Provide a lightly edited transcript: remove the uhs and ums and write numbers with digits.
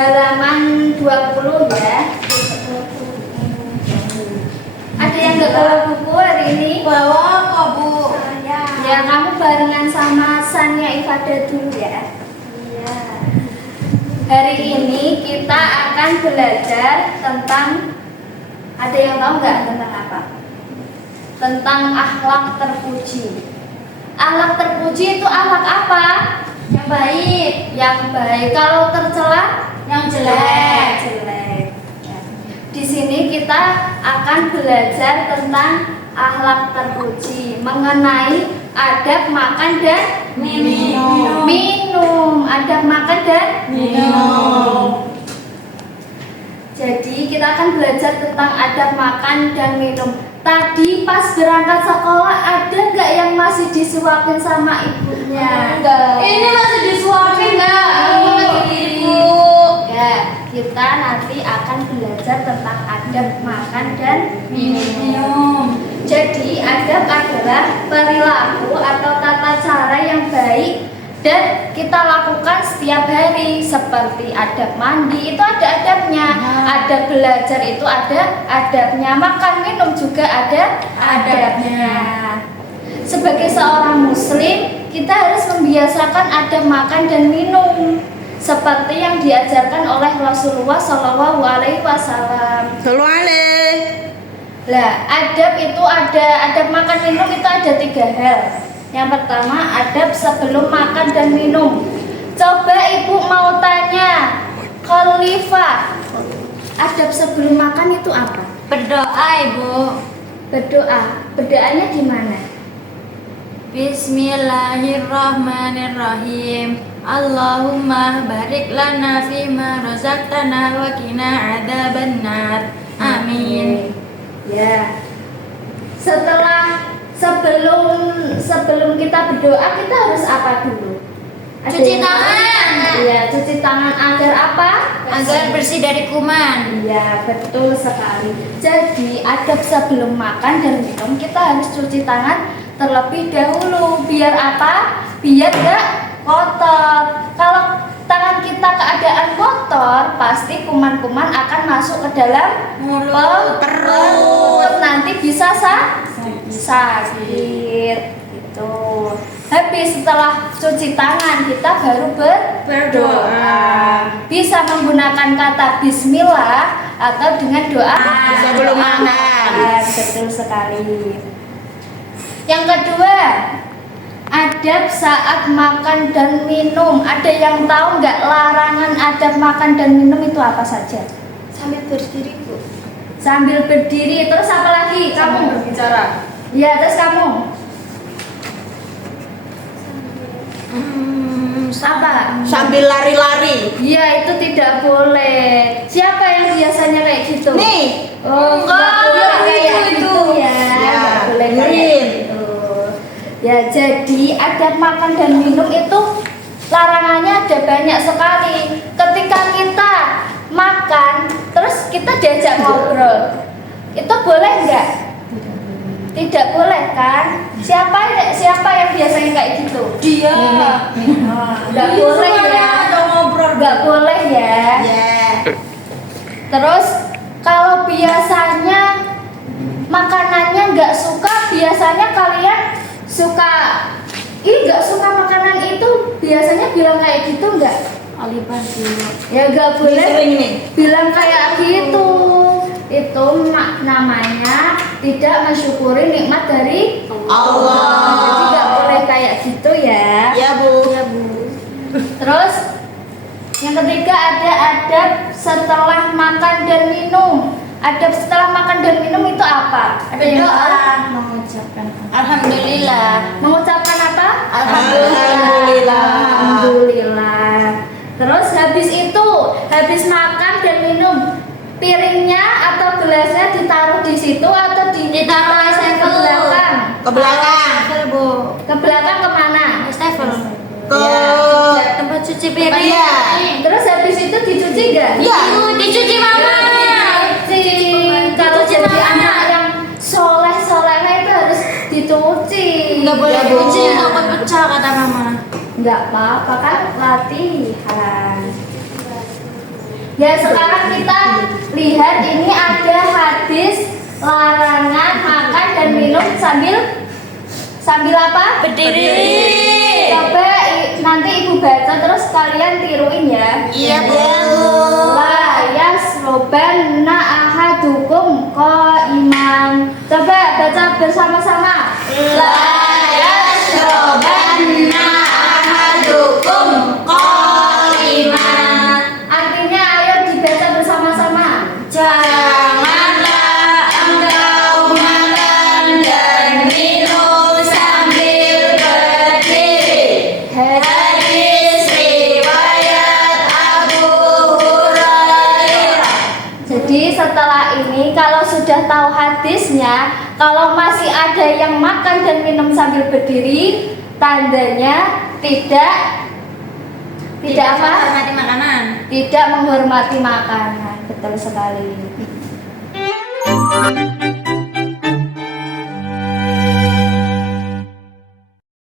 halaman 20 ya. Ada yang nggak bawa buku hari ini? Bawa kok Bu. Ya, kamu barengan sama Sania Ifada dulu ya. Iya. Hari ini kita akan belajar tentang, ada yang tahu nggak tentang apa? Tentang akhlak terpuji. Akhlak terpuji itu akhlak apa? Yang baik, Yang baik. Kalau tercela, yang jelek. Jelek. Ya. Di sini kita akan belajar tentang akhlak terpuji, mengenai adab makan dan minum. Adab makan dan Minum. Jadi kita akan belajar tentang adab makan dan minum. Tadi pas berangkat sekolah ada nggak yang masih disuapin sama ibunya? Enggak. Ini masih disuapin enggak? Ibu. Ya, kita nanti akan belajar tentang adab makan dan Minum. Jadi adab adalah perilaku atau tata cara yang baik dan kita lakukan setiap hari, seperti adab mandi itu ada adabnya, adab belajar itu ada adabnya, makan minum juga ada adabnya. Sebagai seorang muslim, kita harus membiasakan adab makan dan minum seperti yang diajarkan oleh Rasulullah Shallallahu Alaihi Wasallam. Lah, adab itu ada, adab makan minum itu ada 3 hal. Yang pertama, adab sebelum makan dan minum. Coba ibu mau tanya, Khalifah, adab sebelum makan itu apa? Berdoa Ibu. Berdoa. Berdoanya gimana? Bismillahirrahmanirrahim. Allahumma barik lana fima razaqtana wa qina adzabannar. Amin. Ya. Sebelum kita berdoa, kita harus apa dulu? Ada Cuci yang tangan. tahu? Iya, cuci tangan agar apa? Agar bersih dari kuman. Iya, betul sekali. Jadi, adab sebelum makan dan minum kita harus cuci tangan terlebih dahulu. Biar apa? Biar nggak kotor. Kalau tangan kita keadaan kotor, pasti kuman-kuman akan masuk ke dalam perut. Nanti bisa sakit. Gitu. Habis setelah cuci tangan kita baru berdoa. Bisa menggunakan kata bismillah atau dengan doa Sebelum makan. Betul sekali. Yang kedua, adab saat makan dan minum. Ada yang tahu nggak larangan adab makan dan minum itu apa saja? Sambil berdiri Bu. Sambil berdiri, terus apa lagi? Kamu berbicara. Ya, terus kamu apa? Sambil lari-lari. Iya, itu tidak boleh. Siapa yang biasanya kayak gitu? Nih. Oh, Enggak, nggak boleh kayak itu. gitu ya. Ya, Nggak boleh kayak dengerin. gitu. Ya, jadi adab makan dan minum itu larangannya ada banyak sekali. Ketika kita makan, terus kita diajak ngobrol, itu boleh nggak? Tidak boleh kan? Siapa yang biasanya kayak gitu? Dia. Nggak boleh ya. Ada ngobrol. Nggak boleh ya. Ya. Terus kalau biasanya makanannya nggak suka, biasanya kalian suka, nggak suka makanan itu, biasanya bilang kayak gitu nggak? Aliban dulu. Ya nggak boleh Sering nih. bilang kayak gitu. Itu namanya tidak mensyukuri nikmat dari Allah. Jadi nggak boleh kayak gitu ya. Ya Bu. Ya Bu. Terus yang ketiga ada adab setelah makan dan minum. Adab setelah makan dan minum itu apa? Ada yang Berdoa. tahu? Mengucapkan Alhamdulillah. Mengucapkan apa? Alhamdulillah. Alhamdulillah. Terus habis makan dan minum, piringnya atau gelasnya ditaruh di situ atau Ditaruh di ke table. belakang? Ke belakang. Bu. Ke belakang kemana? Stefan. Ke Tempat cuci piring. Iya. Terus habis itu dicuci nggak? Iya. Dicuci Mama. Dicuci. Kalau Dicuci, jadi Mama. anak yang soleh-solehnya itu harus dicuci. Enggak boleh Ya, Bu. dicuci, takut pecah kata Mama. Nggak apa-apa kan latihan. Ya, sekarang kita lihat ini ada hadis larangan makan dan minum sambil apa? Berdiri. Coba nanti ibu baca terus kalian tiruin ya. Iya, Bu. La yasrobanna ahadukum qaiman. Coba baca bersama-sama. La yashrabanna ahadukum qa'iman. Artinya ayo dibaca bersama-sama. Janganlah engkau makan dan minum sambil berdiri. Hadis riwayat Abu Hurairah. Jadi setelah ini kalau sudah tahu hadisnya, kalau masih ada yang makan dan minum sambil berdiri, tandanya tidak apa? menghormati makanan. Tidak menghormati makanan. Betul sekali.